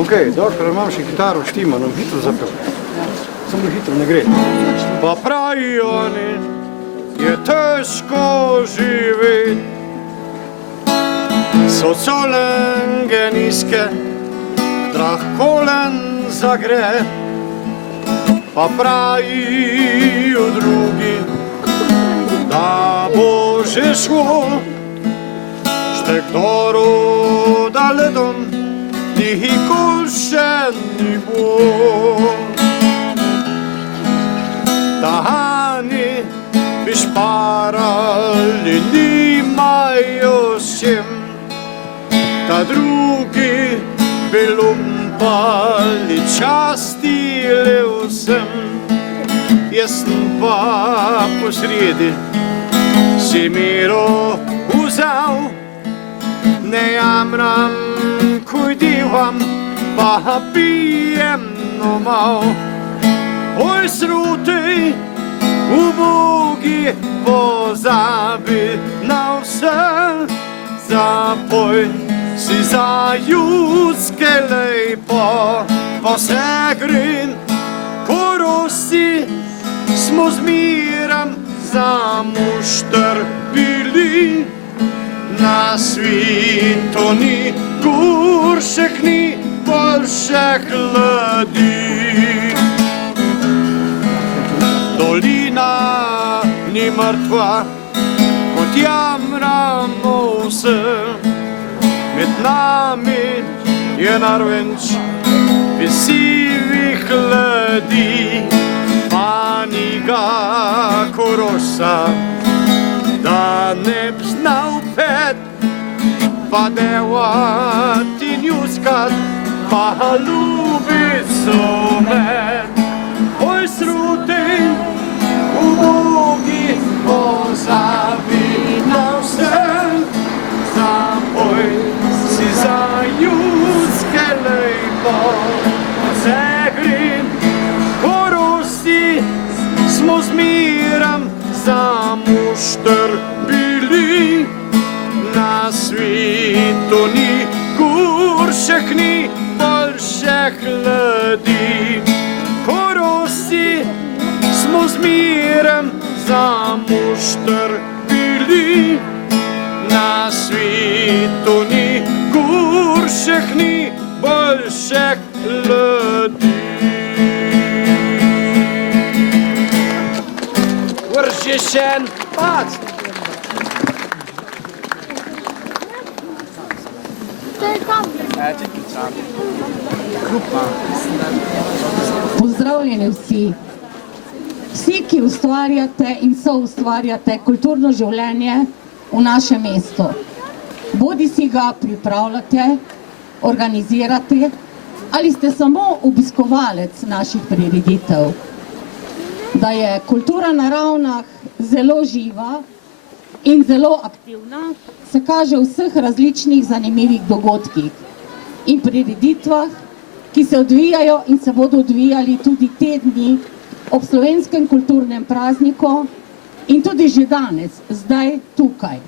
Ok, dokler imam še kitaro štima, nam hitro zapel. Samo hitro ne gre. Pa pravijo oni, je težko živeti. So colenge nizke, strah kolen zagre. Pa pravijo drugi, da bo že šlo. Šte ktoru daledom, nikoli še ni bo. Tahani bi šparali, nimajo s čim, ta drugi bi lumpali, častili vsem. Jaz sem pa posredi si miro vzal, ne jamram, kuj divam, pa pijem nomal. Oj, sruti, ubogi, pozabi na vse, zapoj si za ljudske lepo, pa vse grin, korosti smo zmiram za mušter bili. Na svitu ni guršek, ni boljše hladi. Dolina ni mrtva, kot jamramo vse. Med nami je narvenč vesivih hladi, pa ni ga korosa, da ne bi znal pet, pa devat in ljuskat, pa ljubit sumet. Oj, sruti, ubogi, pozabi na vse, zapoj si za ljudske lepo, vse grin, korosti smo zmiram za mušter bili. Na svitu ni guršek, ni boljše hladi, korosti smo zmirem za mušter bili. Na svitu ni guršek, ni boljše hladi. Vrši še en pac. Pozdravljeni vsi. Vsi, ki ustvarjate in soustvarjate kulturno življenje v našem mestu. Bodi si ga pripravljate, organizirate ali ste samo obiskovalec naših prireditev. Da je kultura na Ravnah zelo živa in zelo aktivna, se kaže v vseh različnih zanimivih dogodkih in prireditvah, ki se odvijajo in se bodo odvijali tudi te dni ob slovenskem kulturnem prazniku in tudi že danes, zdaj tukaj.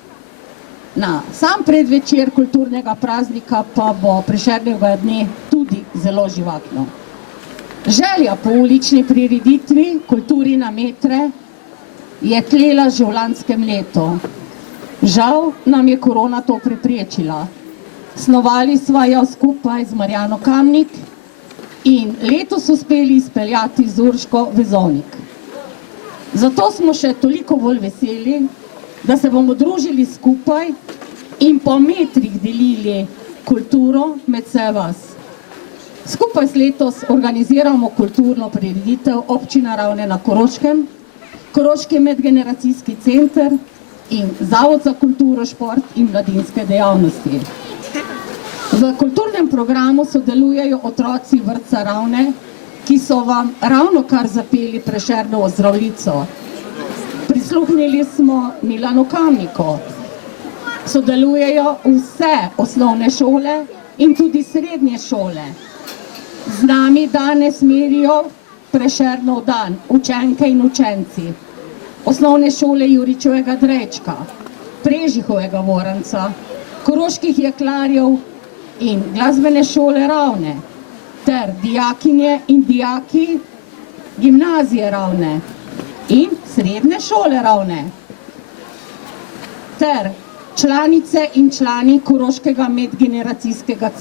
Na sam predvečer kulturnega praznika pa bo Prešernovega dne tudi zelo živahno. Želja po ulični prireditvi Kulturi na metre je tlela že v lanskem letu. Žal nam je korona to preprečila. Snovali sva jo skupaj z Marjano Kamnik in letos uspeli izpeljati z Urško Vezovnik. Zato smo še toliko bolj veseli, da se bomo družili skupaj in po metrih delili kulturo med vse vas. Skupaj s letos organiziramo kulturno prireditev Občina Ravne na Koroškem, Koroški medgeneracijski center in Zavod za kulturo, šport in mladinske dejavnosti. V kulturnem programu sodelujejo otroci vrtca Ravne, ki so vam ravno kar zapeli Prešernovo Zdravljico. Prisluhnili smo Milanu Kamniku. Sodelujejo vse osnovne šole in tudi srednje šole. Z nami danes merijo Prešernov dan, učenke in učenci. Osnovne šole Juričevega Drečka, Prežihovega Voranca, Koroških jeklarjev in glasbene šole Ravne, ter dijakinje in dijaki gimnazije Ravne in srednje šole Ravne, ter članice in člani Koroškega medgeneracijskega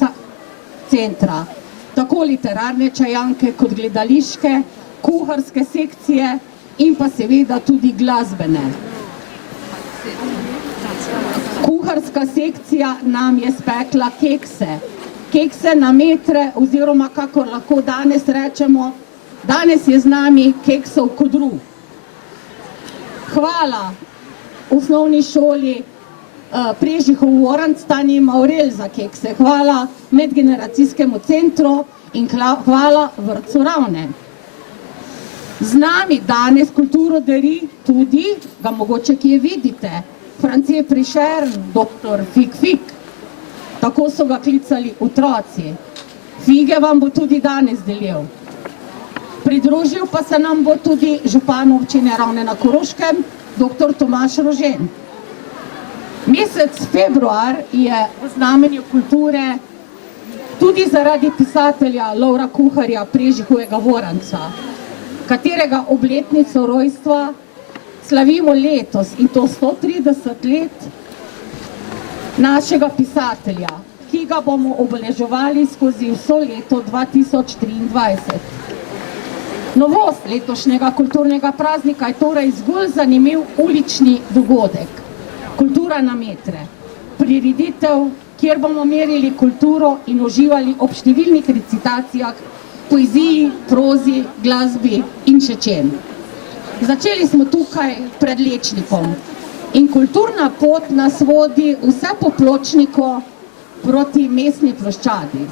centra, tako literarne čajanke kot gledališke, kuharske sekcije in pa seveda tudi glasbene. Kuharska sekcija nam je spekla kekse. Kekse na metre, oziroma kakor lahko danes rečemo, danes je z nami keksov kodru. Hvala osnovni šoli Prežihov Voranc, Tanji Maurel za kekse. Hvala medgeneracijskemu centru in hvala vrtcu Ravne. Z nami danes kulturo deli tudi, ga mogoče kje vidite, France Prišern, doktor Fik Fik. Tako so ga klicali otroci. Fige vam bo tudi danes delil. Pridružil pa se nam bo tudi župan občine Ravne na Koroškem, dr. Tomaž Rožen. Mesec februar je v znamenju kulture tudi zaradi pisatelja Lovra Kuharja Prežihovega Voranca, katerega obletnico rojstva slavimo letos, in to 130 let našega pisatelja, ki ga bomo obeleževali skozi vso leto 2023. Novost letošnjega kulturnega praznika je torej zgolj zanimiv ulični dogodek. Kultura na metre. Prireditev, kjer bomo merili kulturo in uživali ob številnih recitacijah, poeziji, prozi, glasbi in še čem. Začeli smo tukaj pred Lečnikom in kulturna pot nas vodi vse po pločniku proti mestni ploščadi.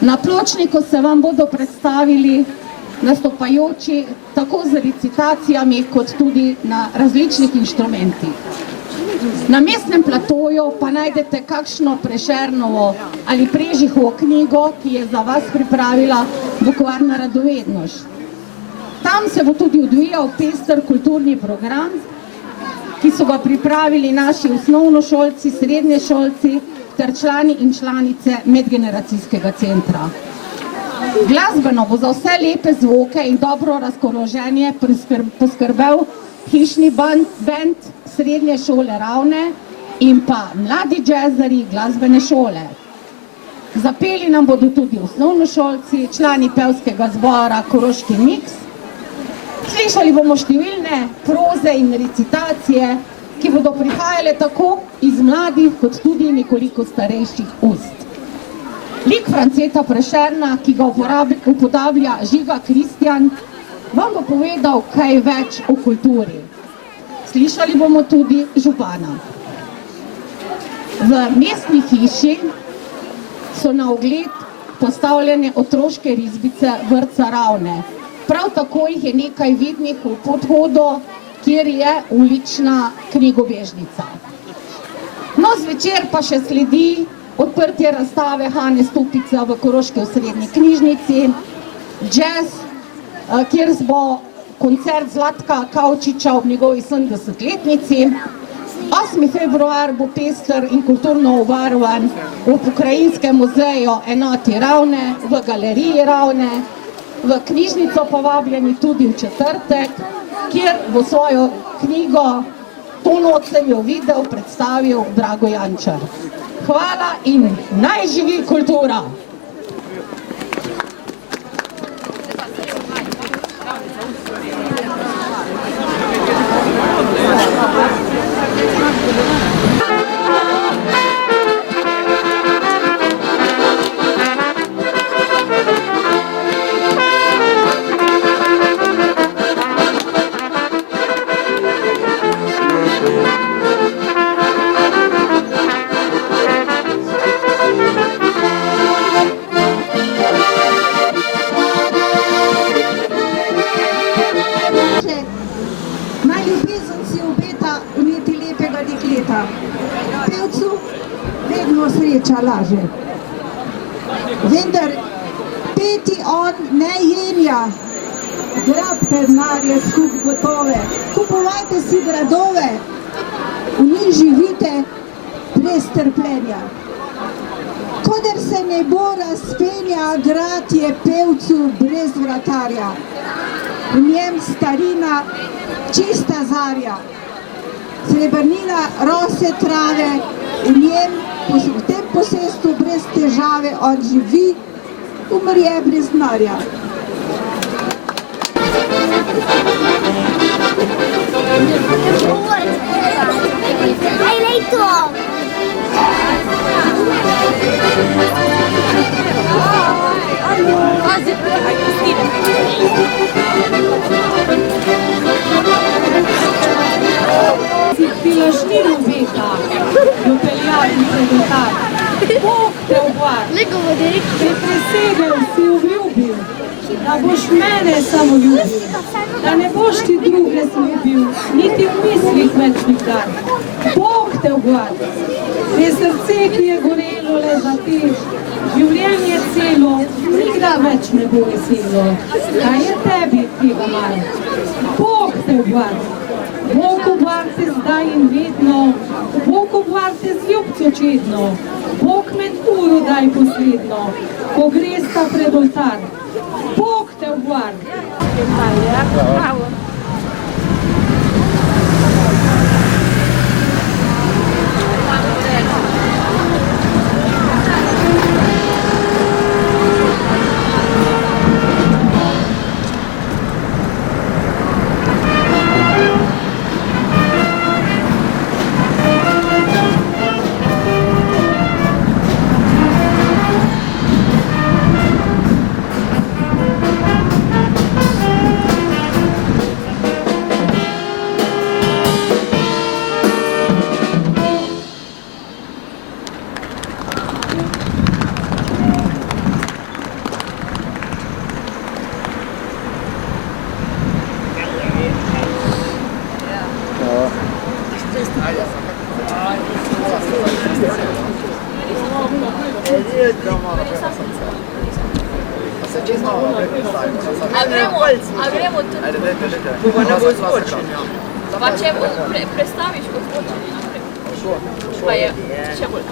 Na pločniku se vam bodo predstavili nastopajoči tako z recitacijami kot tudi na različnih inštrumentih. Na mestnem platoju pa najdete kakšno Prešernovo ali Prežihovo knjigo, ki je za vas pripravila Bukvarna Radovednost. Tam se bo tudi odvijal pester kulturni program, ki so ga pripravili naši osnovnošolci, srednješolci ter člani in članice medgeneracijskega centra. Glasbeno bo za vse lepe zvoke in dobro razpoloženje poskrbel hišni band srednje šole Ravne in pa mladi džezarji glasbene šole. Zapeli nam bodo tudi osnovnošolci, člani pevskega zbora Koroški Miks. Slišali bomo številne proze in recitacije, ki bodo prihajale tako iz mladih kot tudi nekoliko starejših ust. Lik Franceta Prešerna, ki ga upodablja Žiga Kristjan, vam bo povedal kaj več o kulturi. Slišali bomo tudi župana. V mestni hiši so na ogled postavljene otroške risbice vrtca Ravne. Prav tako jih je nekaj vidnih v podhodu, kjer je ulična knjigobežnica. No, zvečer pa še sledi odprtje razstave Hane Stupica v Koroški osrednji knjižnici, jazz, kjer bo koncert Zlatka Kavčiča ob njegovi 70-letnici. 8. februar bo pester in kulturno obarvan v Pokrajinskem muzeju enoti Ravne, v galeriji Ravne, v knjižnico pa vabljeni tudi v četrtek, kjer bo svojo knjigo To noč sem jo videl, predstavil Drago Jančar. Hvala in naj živi kultura! Naj ljubezen si obeta imeti lepega dekleta. Pevcu vedno sreča laže. Vendar peti on ne jenja. Grabite denarje skup gotove, kupovajte si gradove, v njih živite brez trpljenja. Koder se ne bo razpenja, grad je pevcu brez vratarja. V njem starina, čista zarja, srebrnina, rose, trave, v tem posestvu brez težave on živi, umrje brez denarja. Hai letto! Pilažni ljubita, ljubeljati predotar. Bog te obvar, te presegel si obljubil, da boš mene samo ljubil, da ne boš ti druge zljubil, niti v mislih več nikdar. Bog te obvar, te srce, ki je gorelo le za te, življenje celo, nikdar več ne bo veselo. Kaj je tebi tega mar? Bog te obvar, Bog obvar te zdaj in vedno, Bog obvar te z ljubco čedno, Bog med uro daj posredno, ko gresta pred oltar. Bog te obvar. A gremo tudi. Ajde, dajte. Pa ne bo zvočenja. Pa če prestaviš kot zvočenje naprej. Pa je še bolj.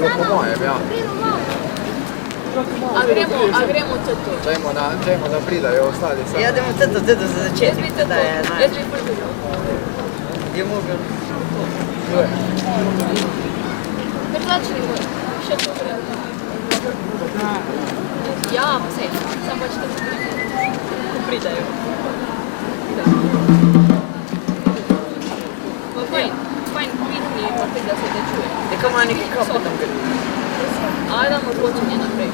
Po mojem, ja. A gremo tudi. Dajmo da pridajo ostali sami. Ja, dajmo tudi za začetek. Jaz bi prvi. Je mogel. Ker začnemo. Še to gremo. Ja, vse. Samo pač tako gremo. Ko pridajo. Fajn pitni, pa te da se ne čuje. Neka ima neki kapo tam gre. Ajde, damo zvočenje naprej.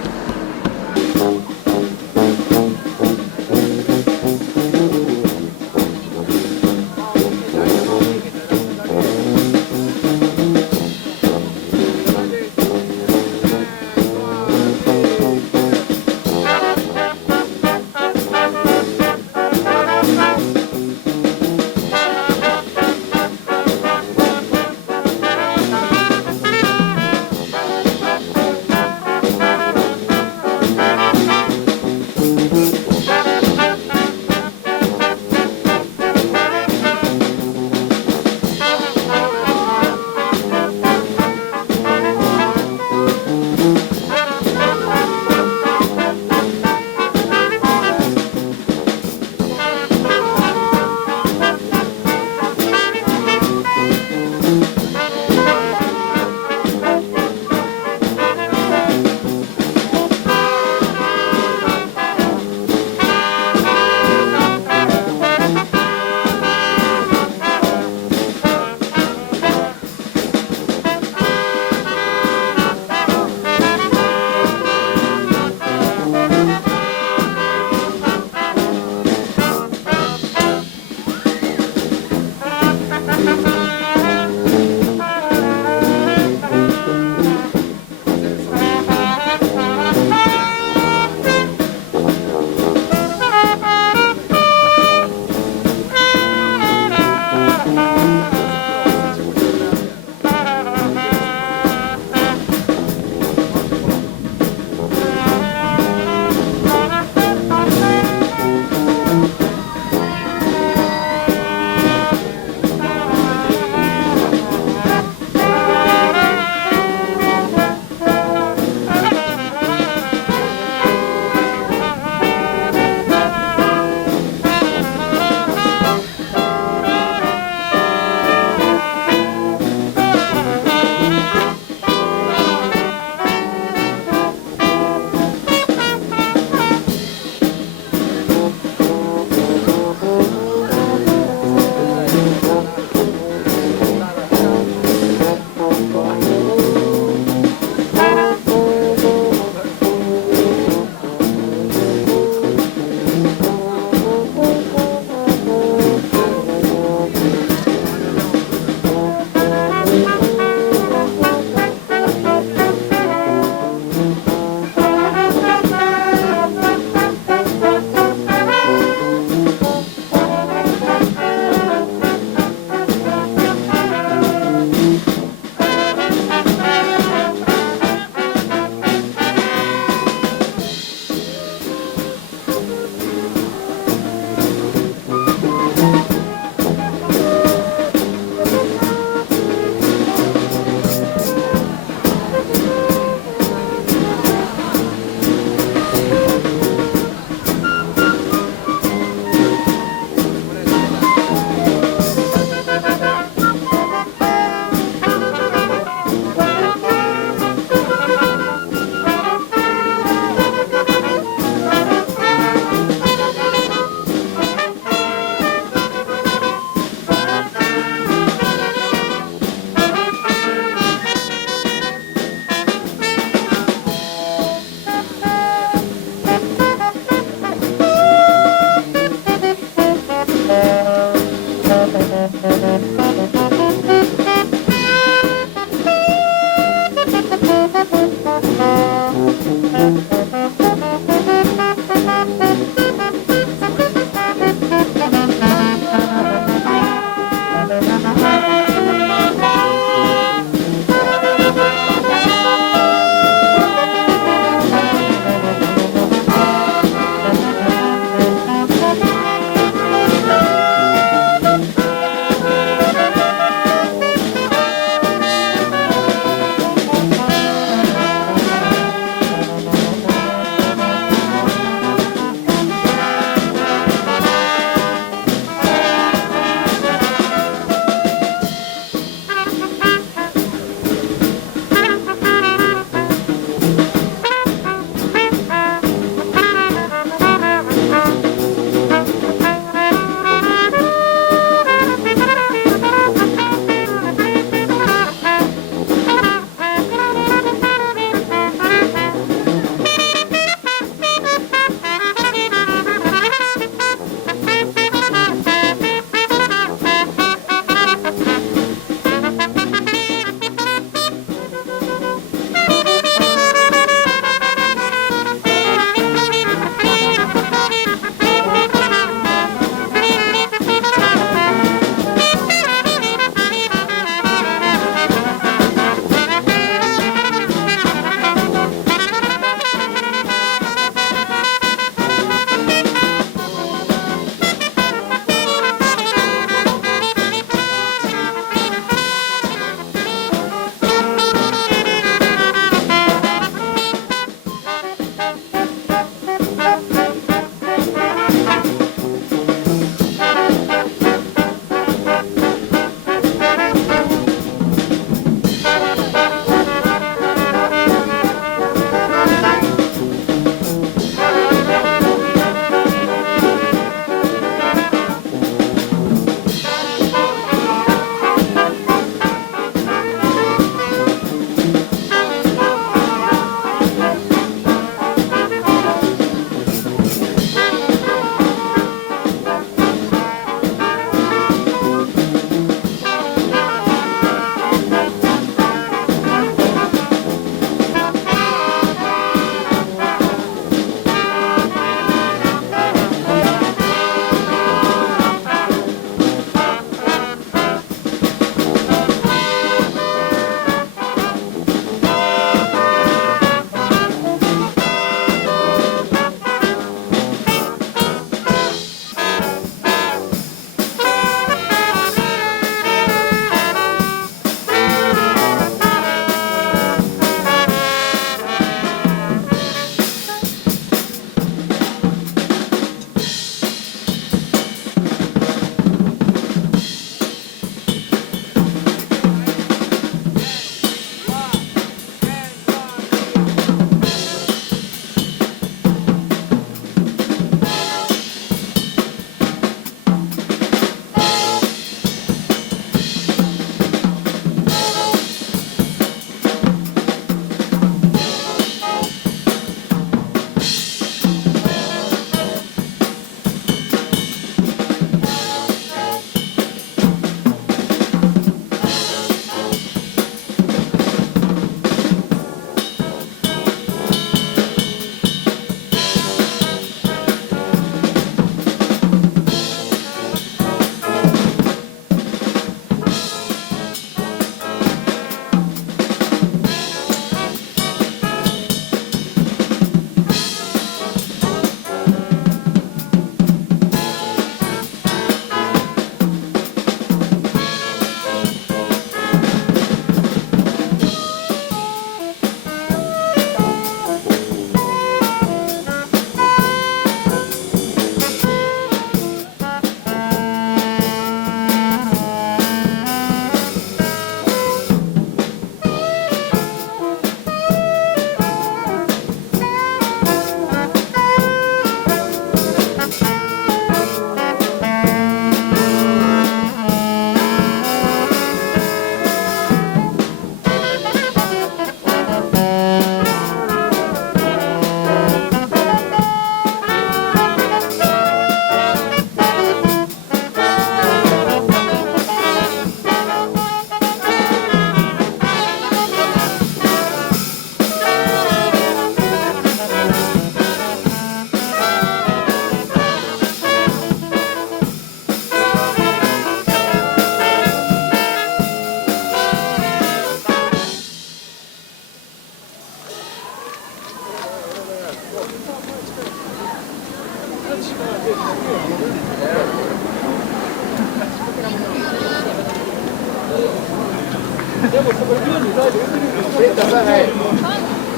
Aspetta, sai.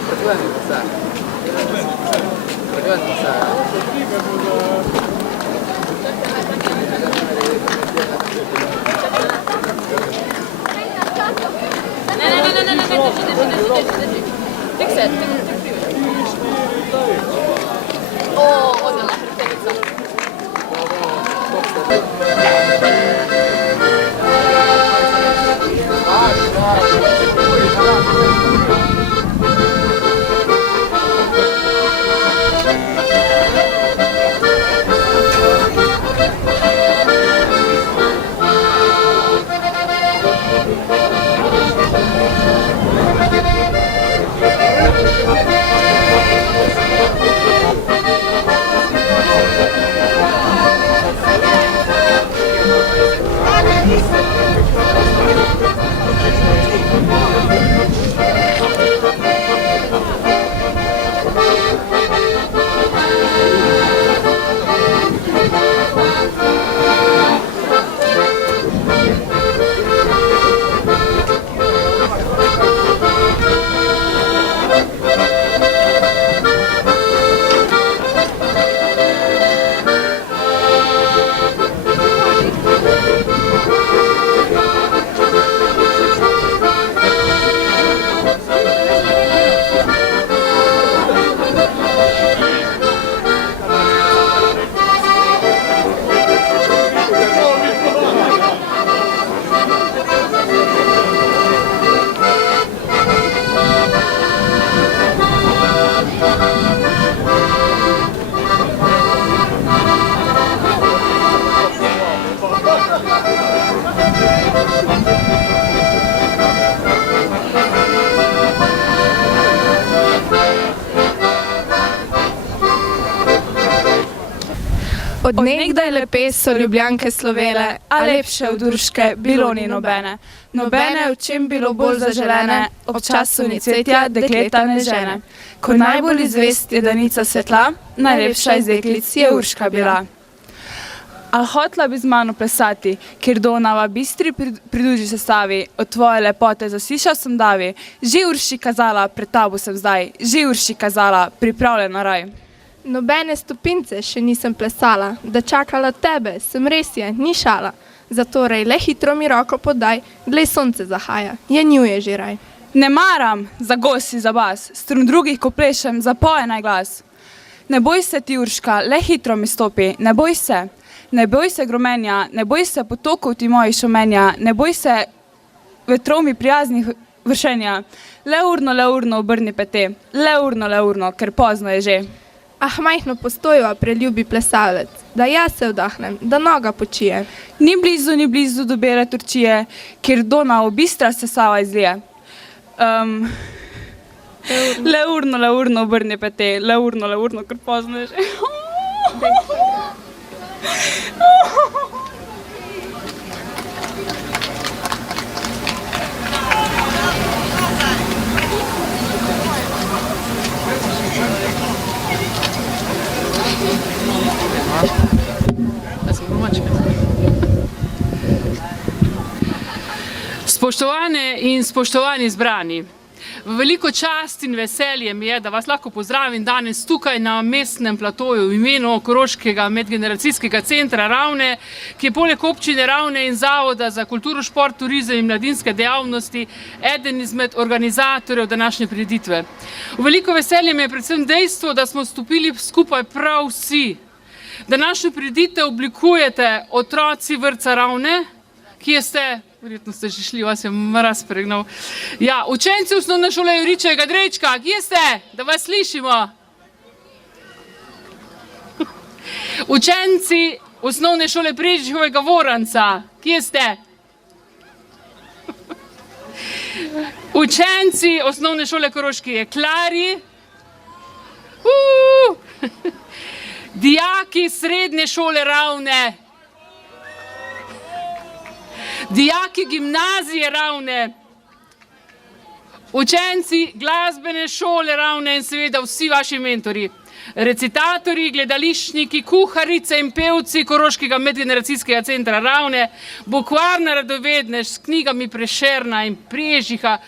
Praticamente sai. Praticamente sai. Tik se, tik prije. O, odmah, hrbtenica. Od nekdaj lepe so Ljubljanke slovele, a lepše od Urške bilo ni nobene. Nobene, v čem bilo bolj zaželene, ob času ni cvetja, dekleta ne žene. Ko najbolj izvest je danica svetla, najlepša iz deklic je Urška bila. A hotla bi z mano plesati, kjer Donava bistri priduži se stavi, od tvoje lepote zaslišal sem davi, že Urši kazala, pred tabo sem zdaj, že Urši kazala, pripravljen na raj. Nobene stopince še nisem plesala, da čakala tebe, sem res je, ni šala. Zatorej le hitro mi roko podaj, glej sonce zahaja, je njuje že raj. Ne maram, za gosi, za bas, strun drugih ko plešem, zapoje naj glas. Ne boj se ti, Urška, le hitro mi stopi, ne boj se. Ne boj se gromenja, ne boj se potokov ti mojih šumenja, ne boj se vetrov mi prijaznih vršenja. Le urno obrni pete, le urno, ker pozno je že. Ah, majhno postojva, preljubi plesalec, da jaz se vdahnem, da noga počije. Ni blizu do bele Turčije, kjer Donava bistra se Sava izlije. Le urno obrni pete, le urno, ker pozno je že. Spoštovane in spoštovani zbrani, veliko čast in veselje mi je, da vas lahko pozdravim danes tukaj na mestnem platoju v imenu Koroškega medgeneracijskega centra Ravne, ki je poleg občine Ravne in Zavoda za kulturo, šport, turizem in mladinske dejavnosti eden izmed organizatorjev današnje prireditve. Veliko veselje mi je predvsem dejstvo, da smo stopili skupaj prav vsi. Današnjo prireditev oblikujete otroci vrtca Ravne, kje ste, verjetno ste že šli, vas je mraz pregnal. Ja, učenci osnovne šole Juričevega Drečka, kje ste, da vas slišimo? Učenci osnovne šole Prežihovega Voranca, kje ste? Učenci osnovne šole Koroški Jeklarji. Dijaki srednje šole Ravne. Dijaki gimnazije Ravne. Učenci glasbene šole Ravne in seveda vsi vaši mentori. Recitatorji, gledališčniki, kuharice in pevci Koroškega medgeneracijskega centra Ravne, bukvarna radovednež s knjigami Prešerna in Prežiha.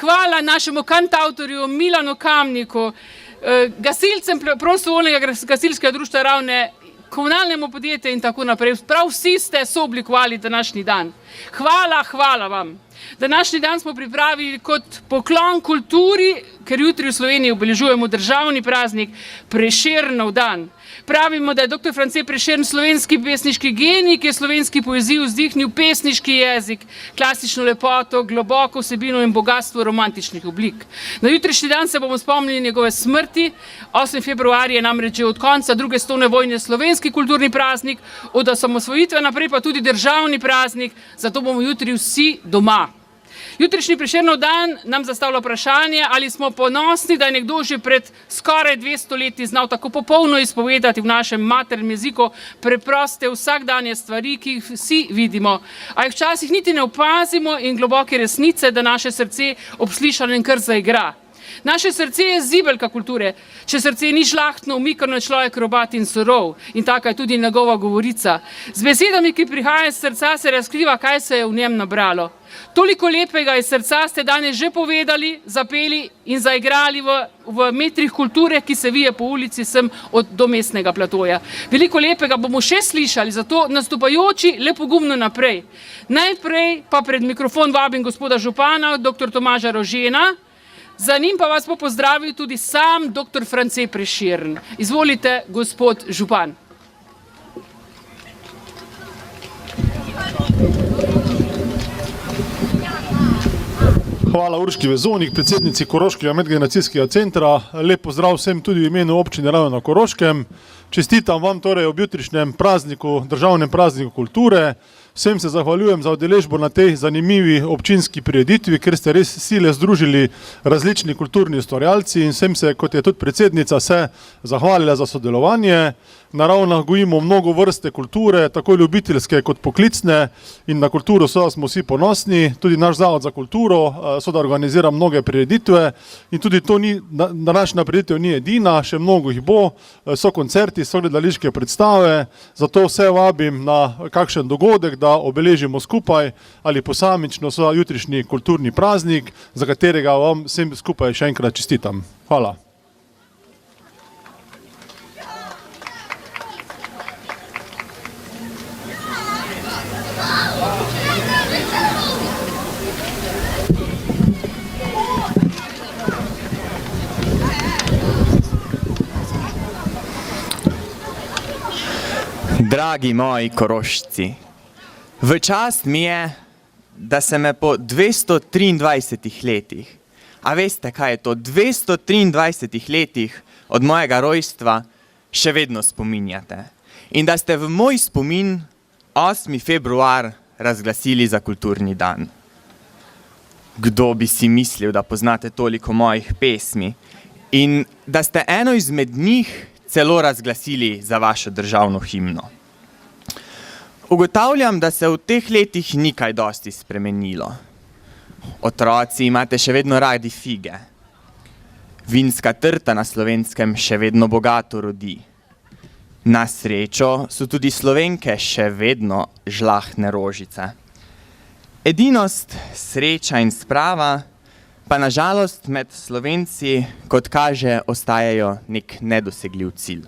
Hvala našemu kantautorju Milanu Kamniku, gasilcem prostovoljnega gasilskega društva Ravne, komunalnemu podjetju in tako naprej. Prav vsi ste sooblikovali današnji dan. Hvala vam. Današnji dan smo pripravili kot poklon kulturi, ker jutri v Sloveniji obeležujemo državni praznik Prešernov dan. Pravimo, da je dr. France Prešern slovenski pesniški genij, ki je slovenski poeziji vzdihnil pesniški jezik, klasično lepoto, globoko vsebino in bogatstvo romantičnih oblik. Na jutrišnji dan se bomo spomnili njegove smrti. 8. februar je namreč že od konca druge svetovne vojne slovenski kulturni praznik, od osamosvojitve naprej pa tudi državni praznik, zato bomo jutri vsi doma. Jutrišnji Prešernov dan nam zastavlja vprašanje, ali smo ponosni, da je nekdo že pred skoraj 200 leti znal tako popolno izpovedati v našem maternem jeziku preproste vsakdanje stvari, ki jih vsi vidimo, a jih včasih niti ne opazimo in globoke resnice, da naše srce ob slišanem kar zaigra. Naše srce je zibelka kulture. Če srce ni žlahtno, umikano, je človek robat in surov. In taka je tudi njegova govorica. Z besedami, ki prihajajo iz srca, se razkriva, kaj se je v njem nabralo. Toliko lepega iz srca ste danes že povedali, zapeli in zaigrali v metrih kulture, ki se vije po ulici sem do mestnega platoja. Veliko lepega bomo še slišali, zato nastopajoči le pogumno naprej. Najprej pa pred mikrofon vabim gospoda župana, dr. Tomaža Rožena. Za njim pa vas bo pozdravil tudi sam dr. France Prešern. Izvolite, gospod župan. Hvala Urški Vezonik, predsednici Koroškega medgeneracijskega centra. Lep pozdrav vsem tudi v imenu občine Ravne na Koroškem. Čestitam vam torej ob jutrišnjem prazniku, državnem prazniku kulture. Vsem se zahvaljujem za udeležbo na tej zanimivi občinski prireditvi, ker ste res sile združili različni kulturni ustvarjalci in vsem se, kot je tudi predsednica, se zahvalila za sodelovanje. Na Ravnah gojimo mnogo vrste kulture, tako ljubiteljske kot poklicne in na kulturo smo vsi ponosni. Tudi naš Zavod za kulturo organizira mnoge prireditve in tudi to današnja prireditev ni edina, še mnogo jih bo, so koncerti, so gledališke predstave, zato vse vabim na kakšen dogodek, da obeležimo skupaj ali posamično jutrišnji kulturni praznik, za katerega vam vsem skupaj še enkrat čestitam. Hvala. Dragi moji Korošci, v čast mi je, da se me po 223 letih, a veste kaj je to, 223 letih od mojega rojstva še vedno spominjate in da ste v moj spomin 8. februar razglasili za kulturni dan. Kdo bi si mislil, da poznate toliko mojih pesmi in da ste eno izmed njih celo razglasili za vašo državno himno. Ugotavljam, da se v teh letih ni kaj dosti spremenilo. Otroci imate še vedno radi fige. Vinska trta na Slovenskem še vedno bogato rodi. Na srečo so tudi Slovenke še vedno žlahtne rožice. Edinost, sreča in sprava pa na žalost med Slovenci, kot kaže, ostajajo nek nedosegljiv cilj.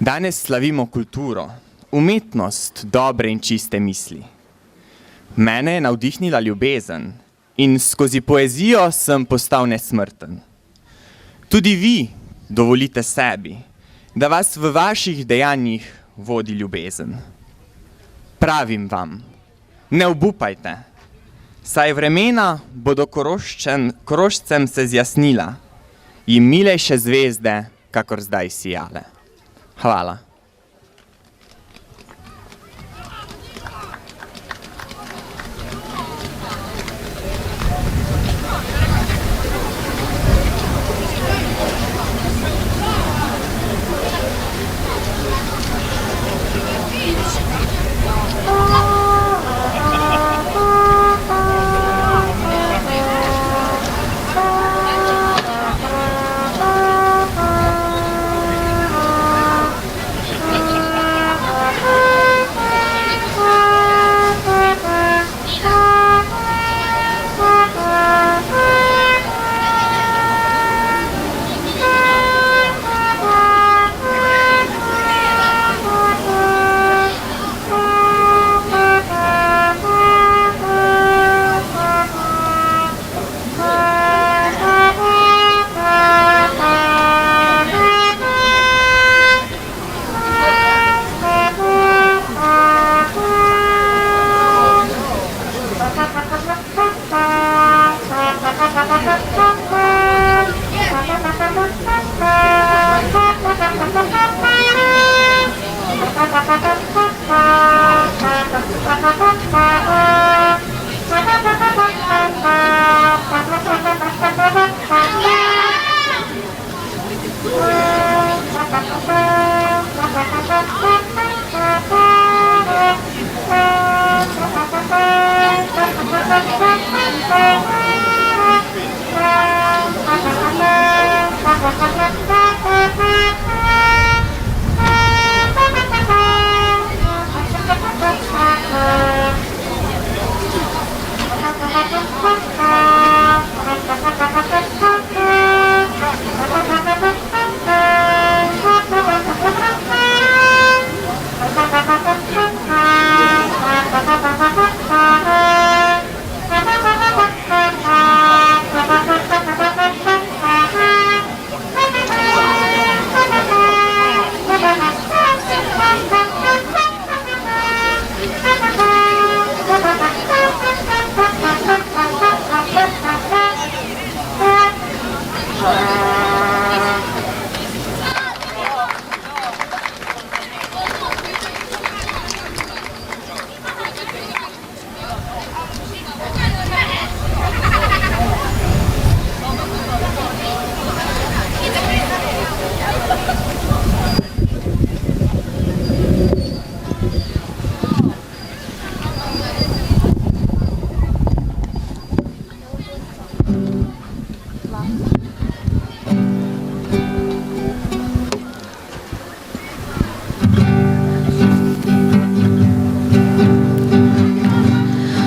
Danes slavimo kulturo, umetnost dobre in čiste misli. Mene je navdihnila ljubezen in skozi poezijo sem postal nesmrten. Tudi vi dovolite sebi, da vas v vaših dejanjih vodi ljubezen. Pravim vam, ne obupajte, saj vremena bodo Korošcem se zjasnila, jim milejše zvezde, kakor zdaj sijale. Hvala.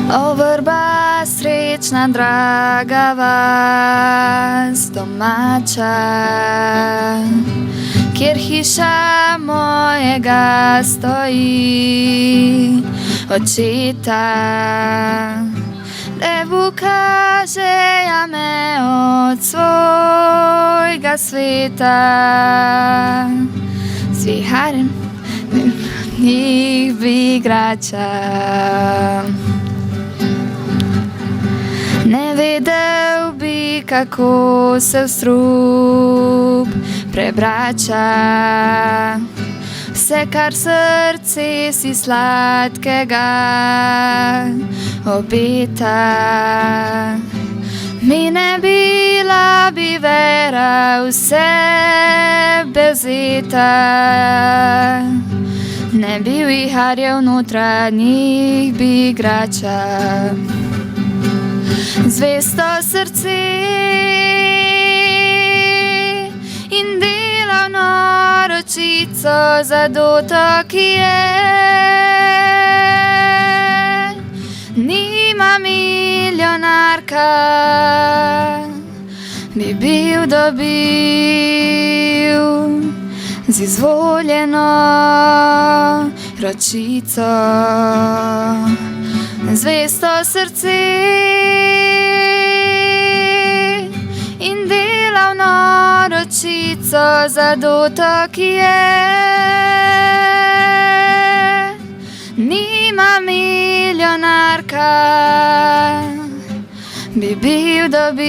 O vrba srečna, draga vas domača, kjer hiša mojega stoji očeta, da ukaže me od svojega sveta. S viharjem njih bi igrača. Ne vedel bi, kako se v strup prebrača. Vse, kar srce si sladkega obeta. Mi ne bila bi vera v sebe vzeta. Ne bi viharjev notranjih bi igrača. Zvesto srce in delavno ročico za dotok je. Nima milijonarka, bi bil dobil z izvoljeno ročico. Zvesto srce in delavno ročico za dotok je. Nima milijonarka, bi bil dobil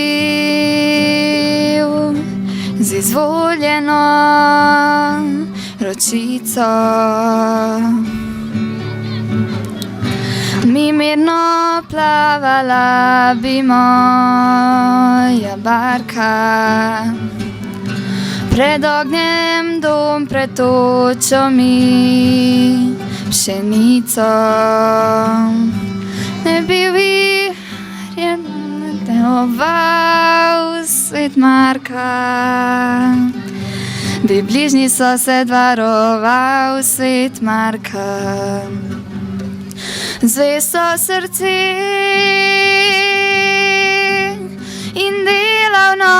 z izvoljeno ročico. Mi mirno plavala bi moja barka, pred ognjem dom, pred točo mi pšenico. Ne bi viharjem oval svet Marka, bi bližnji sosed varoval svet Marka. Zvesto srce in delavno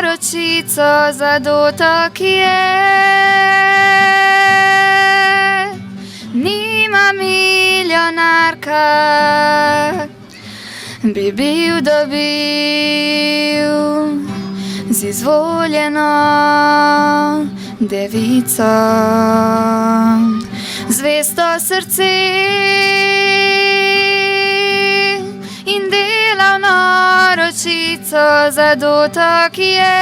ročico za dotok je. Nima milijonarka, bi bil dobil z izvoljeno devico. Zvesto srce in delavno ročico za dotok je.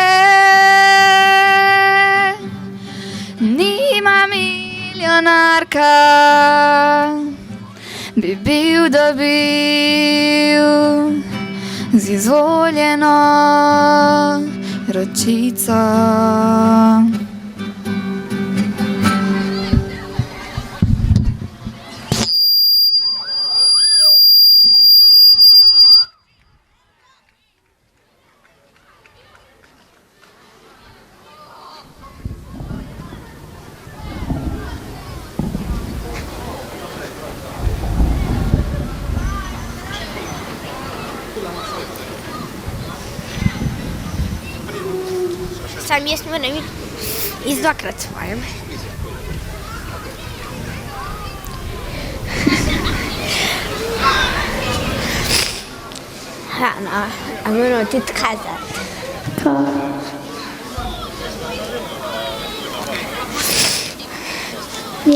Nima milijonarka, monarka bi bil dobil z izvoljeno ročico. Sam jaz moram iz dvakrat svojem. Hrana, a moramo tudi kazati.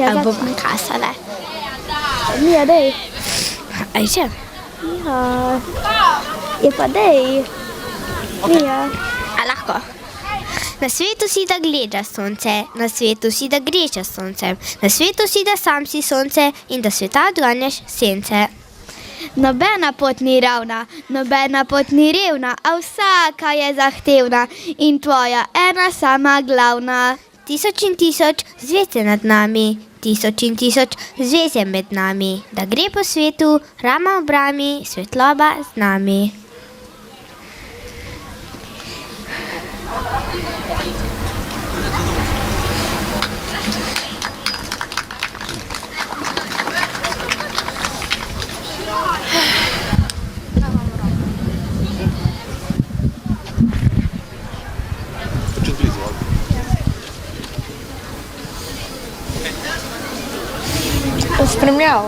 A bomo kasale. Mija, dej. Aj že? Ja. Je pa dej. Mija. A lahko? Na svetu si, da gledaš sonce, na svetu si, da grešaš sonce, na svetu si, da sam si sonce in da sveta odganjaš sence. Nobena pot ni ravna, nobena pot ni revna, a vsaka je zahtevna in tvoja ena sama glavna. Tisoč in tisoč zvezd je nad nami, tisoč in tisoč zvez je med nami, da gre po svetu, rama v brami, svetloba z nami. Spremljal,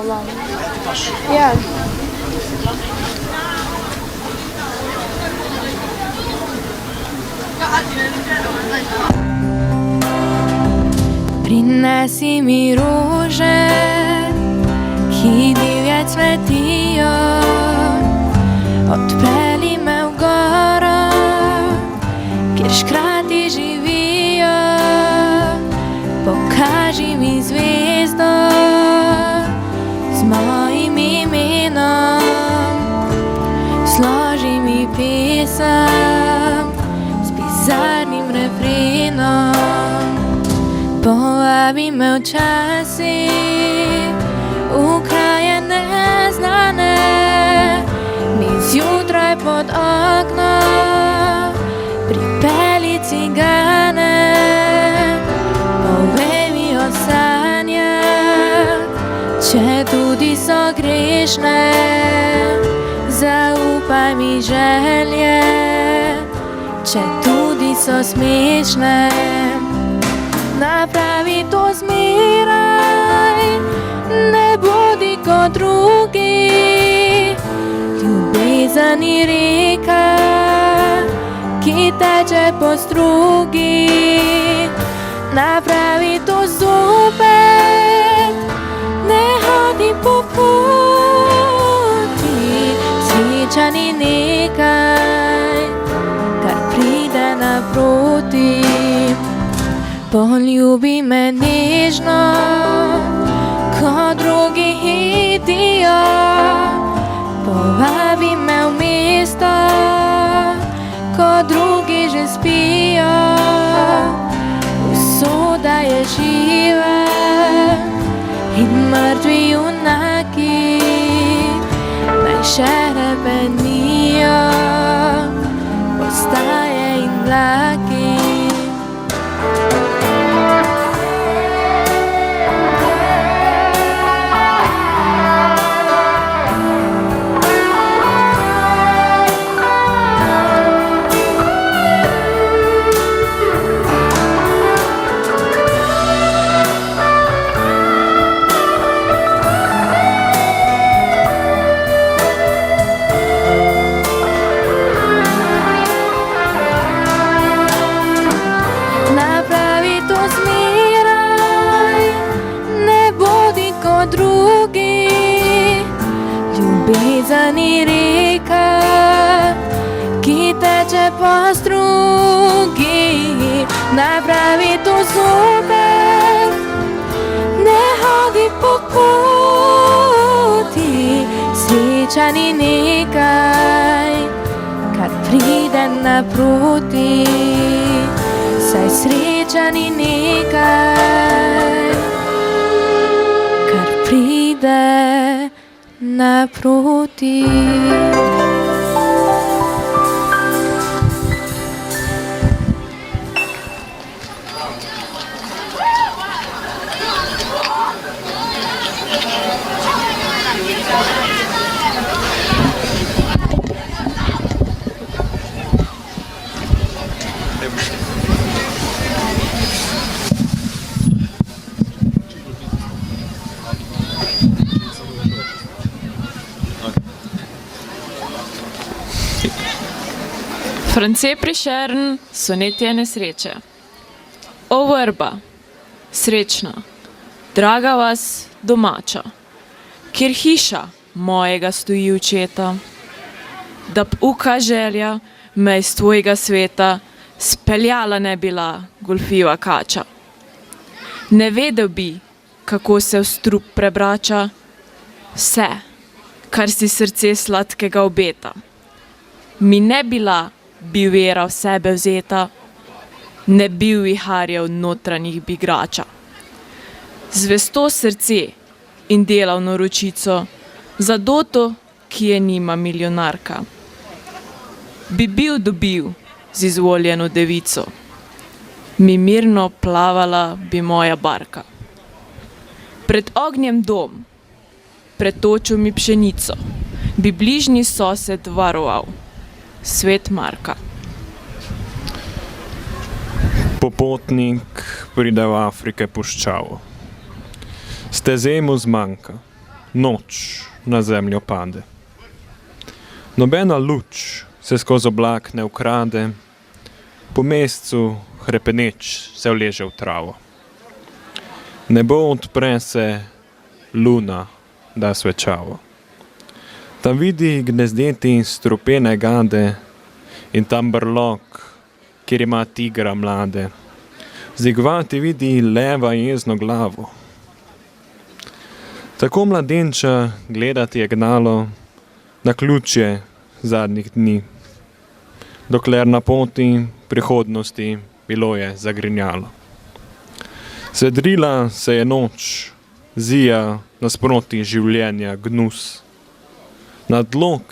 ja. Prinesi mi rože, ki divje cvetijo, odpelji me v goro, kjer škrati živijo, pokaži mi zvezdo z mojim imenom, složi mi pesem s bizarnim refrenom, povabi me včasih v kraje neznane, mi zjutraj pod okno pripelji cigane, povej mi o sanjah, če tudi so grešne, zaupaj mi želje, če tudi so smešne. Napravi to zmeraj, ne bodi kot drugi, ljubezen je reka, ki teče po strugi. Napravi to zopet, ne hodi po poti, sreča ni nekaj, kar pride naproti. Poljubi me nežno, ko drugi hitijo, povabi me v mesto, ko drugi že spijo. Usoda je živa in mrtvi junaki naj še repenijo, postaje in vlaki. Ljubezen je reka, ki teče po strugi, napravi to zopet, ne sreča ni nekaj, kar pride naproti. Saj sreča ni nekaj, kar pride naproti. France Prešern, sonetje nesreče. O vrba, srečna, draga vas domača, kjer hiša mojega stoji očeta, da uka želja me iz tvojega sveta speljala ne bila golfiva kača. Ne vedel bi, kako se v strup prebrača vse, kar si srce sladkega obeta. Mi ne bila bi vera v sebe vzeta, ne bi viharjev notranjih bigrača. Zvesto srce in delavno ročico, za doto, ki je nima milijonarka. Bi bil dobil z izvoljeno devico, mi mirno plavala bi moja barka. Pred ognjem dom, pred točo mi pšenico, bi bližnji sosed varoval, Svet Marka. Popotnik pride v Afrike puščavo. Steze mu zmanjka, noč na zemljo pade. Nobena luč se skozi oblak ne ukrade, po mesecu hrepeneč se vleže v travo. Nebo odpre se, luna da svečavo. Tam vidi gnezdeti strupene gade in tam brlog, kjer ima tigra mlade. Zigvati vidi leva jezno glavo. Tako mladenča gledati je gnalo na ključje zadnjih dni, dokler na poti prihodnosti bilo je zagrinjalo. Svedrila se je noč, zija nasproti življenja gnus. Nadlog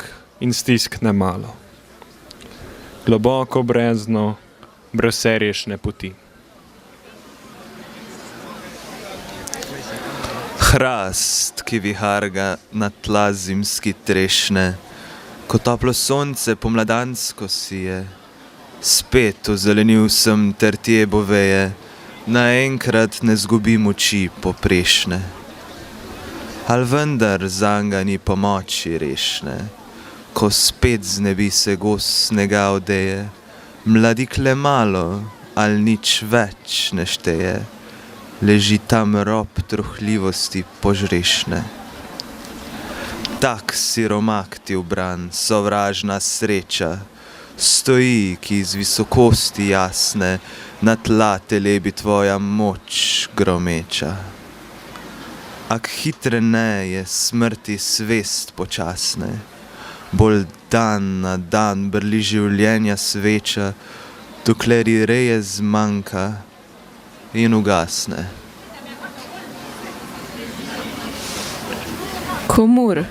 in stiskne malo, globoko brezno, brezserješne poti. Hrast, ki viharga na tla zimski trešne, ko toplo sonce pomladansko sije, spet ozelenil sem ter tje boveje, naenkrat ne zgubim oči poprešne. Al vendar zanga ni pomoči rešne, ko spet z nebi se gos snega odeje, mladik le malo, al nič več ne šteje, leži tam rob truhljivosti požrešne. Tak siromak ti ubran, sovražna sreča, stoji, ki iz visokosti jasne, na tla telebi tvoja moč gromeča. Ak hitre ne je smrti svest počasne, bolj dan na dan brli življenja sveča, dokler ji reje zmanjka in ugasne. Komur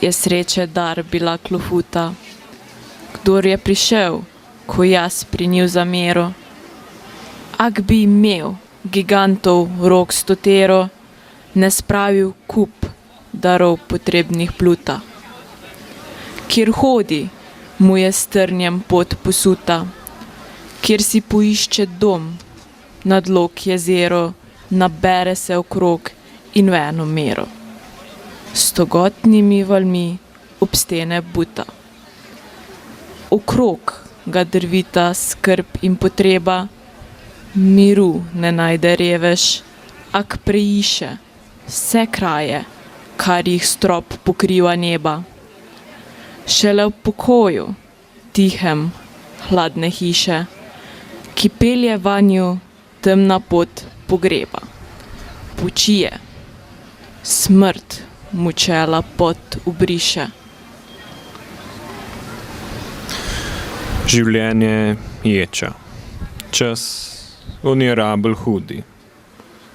je sreče dar bila klofuta, kdor je prišel, ko jaz prinil zamero. Ak bi imel gigantov rok stotero, ne spravil kup darov potrebnih pluta. Kjer hodi, mu je s trnjem pot posuta, kjer si poišče dom, nadlog jezero, nabere se okrog in v eno mero. Stogotnimi valmi ob stene buta. Okrog ga drvita skrb in potreba, miru ne najde revež, ak preiše vse kraje, kar jih strop pokriva neba. Šele v pokoju, tihem, hladne hiše, ki pelje vanju temna pot pogreba. Počije, smrt mu čela pot ubriše, Življenje ječa, čas on je rabel hudi.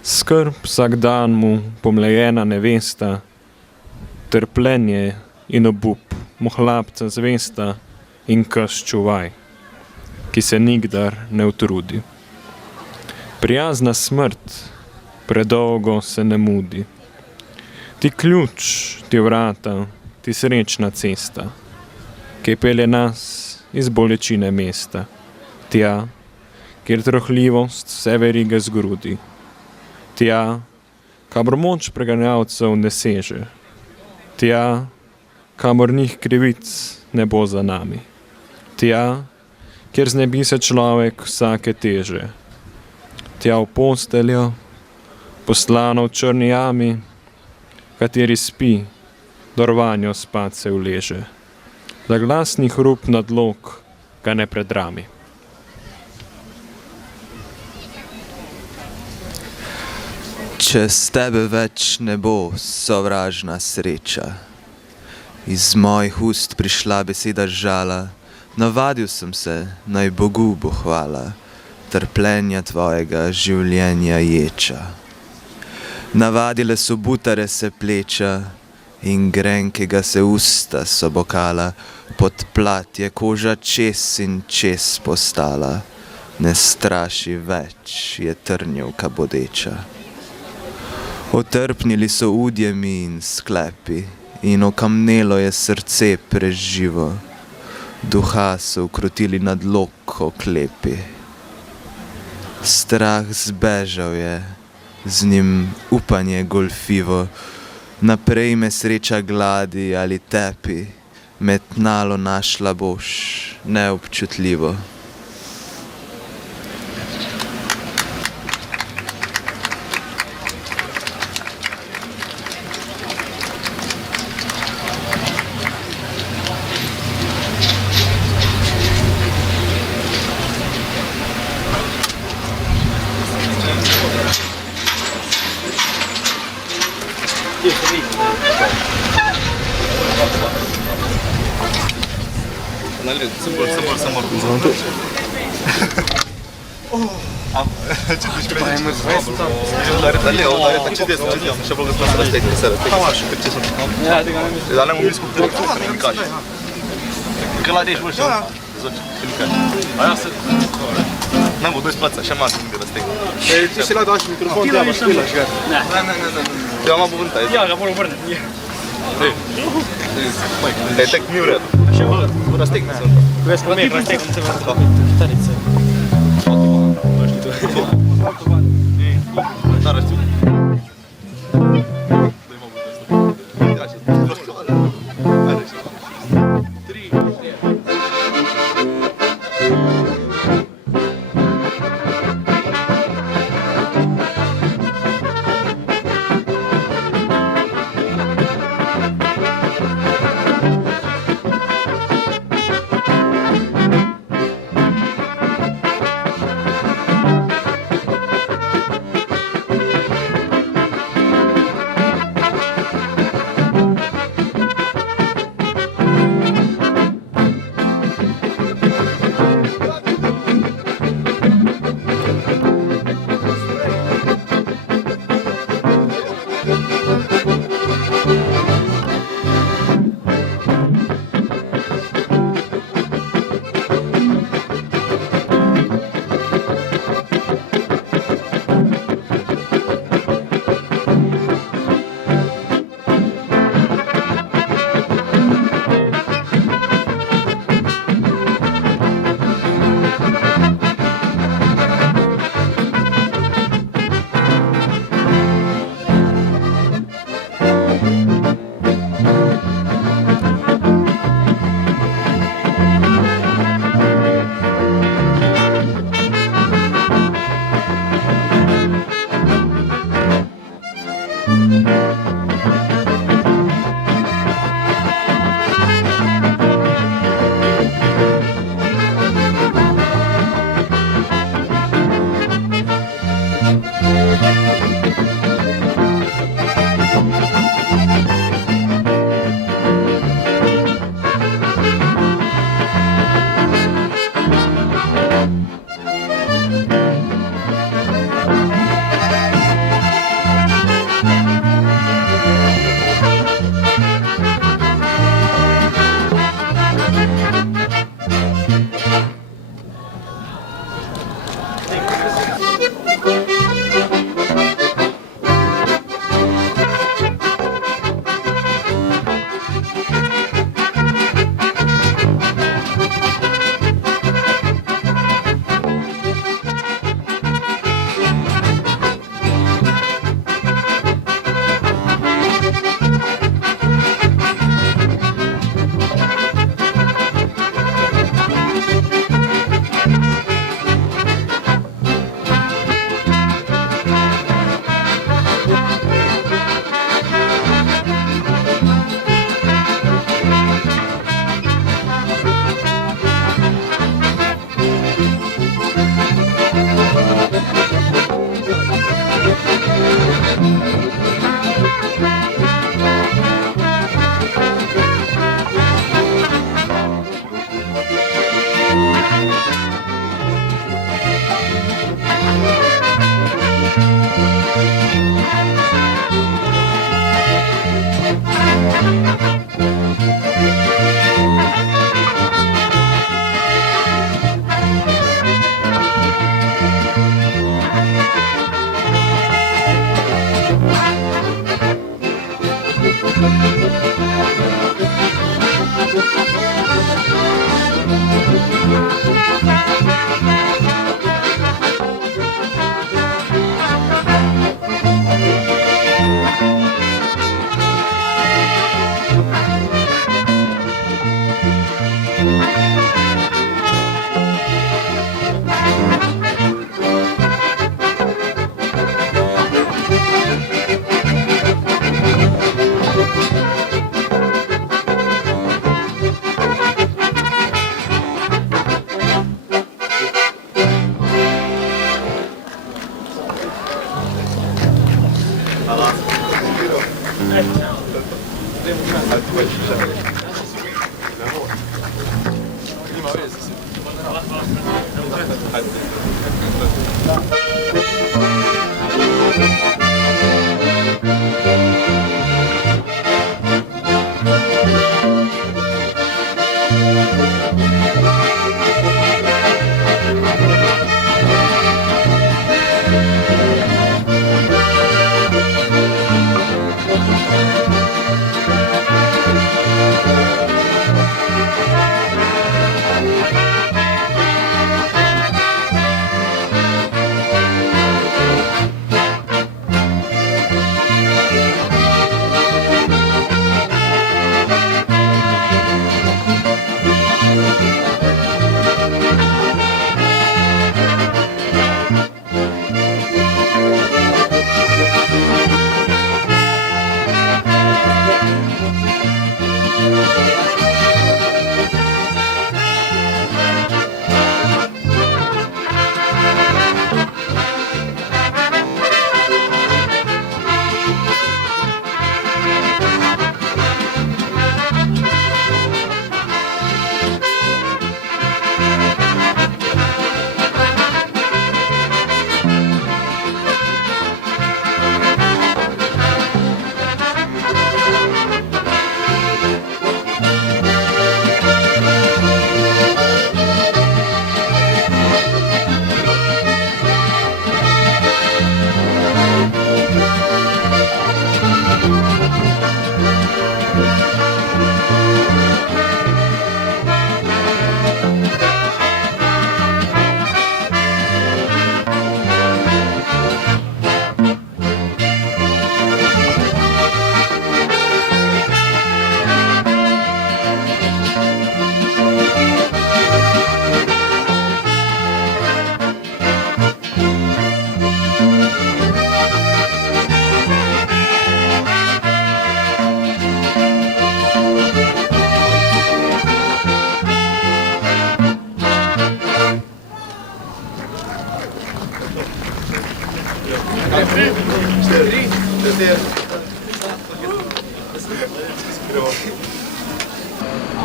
Skrb vsak dan mu pomlejena nevesta, trpljenje in obup mu hlapca zvesta in kaz čuvaj, ki se nikdar ne utrudi. Prijazna smrt predolgo se ne mudi. Ti ključ, ti vrata, ti srečna cesta, ki pelje nas iz bolečine mesta, tja, kjer trohljivost vse verige zgrudi, tja, kamor moč preganjavcev ne seže, tja, kamor njih krivic ne bo za nami, tja, kjer znebi se človek vsake teže, tja v posteljo, poslano v črni jami, kateri spi, dorvanjo spat se uleže, da glasni hrup nadlog ga ne predrami. Čez tebe več ne bo sovražna sreča. Iz mojih ust prišla beseda žala, navadil sem se, naj Bogu bo hvala, trpljenja tvojega življenja ječa. Navadile so butare se pleča in grenkega se usta so bokala, pod platje koža čez in čez postala, ne straši več, je trnjevka bodeča. Otrpnili so udje mi in sklepi in okamnelo je srce preživo, duha so ukrotili nadlog oklepi. Strah zbežal je, z njim upanje golfivo, naprej me sreča gladi ali tepi, metnalo našla boš neobčutljivo. Ne bo, doj splaca, še malo se mi raztegne. Ti si lahko daš mikrofon, da boš špilaš ga. Ne. Ja, malo bo vrnta. Ja, ga moram vrniti. Tek mi v redu. Še bo raztegne se vrnta. Ko jaz pomem, raztegne se vrnta. Starice. Da, raztegne.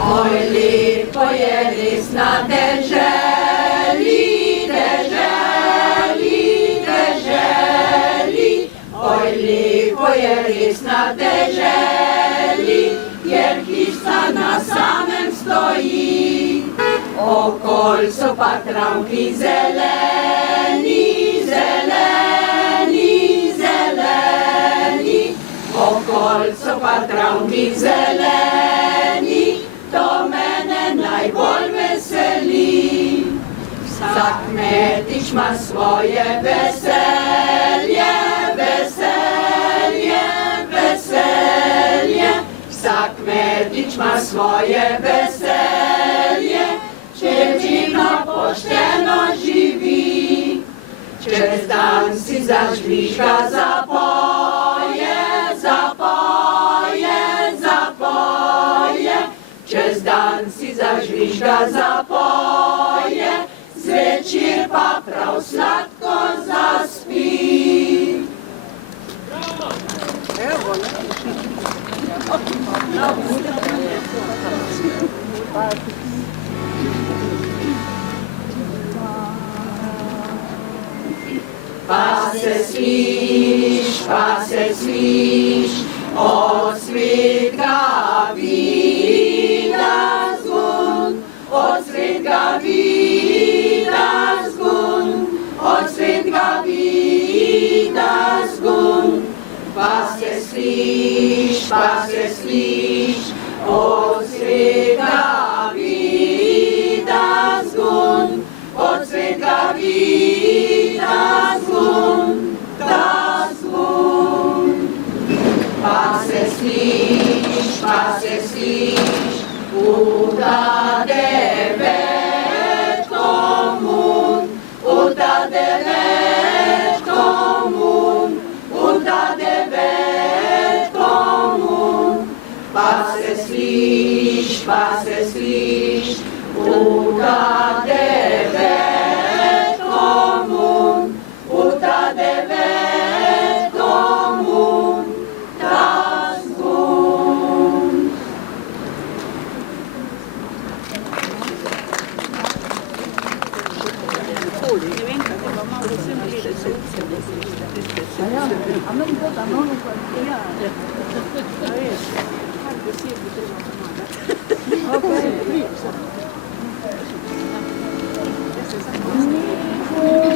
Oj, lepo je res na deželi, deželi, deželi. Oj, lepo je res na deželi, kjer hiša na samem stoji. Okol so pa travki zeleni, zeleni, zeleni. Okol so pa travki zeleni, to mene najbolj veseli. Vsak kmetič ima svoje veselje, veselje, veselje. Vsak kmetič ima svoje veselje, če živno pošteno živi. Čez dan si zažvižga, zapoje, zapoje, zapoje. Čez dan si zažvižga, zapoje, zvečer pa prav sladko zaspi. Pa se sliši se sliš od svetega vina zvon, od svetega vina zvon, od svetega vina zvon. Pa se sliš od svetega vina zvon, od svetega vina zvon, ta zvon. Pa se sliš, uta devet komun, uta devet komun, uta devet komun. Pa se sliš, uta devet komun, uta devet komun, ta zvon. Okay.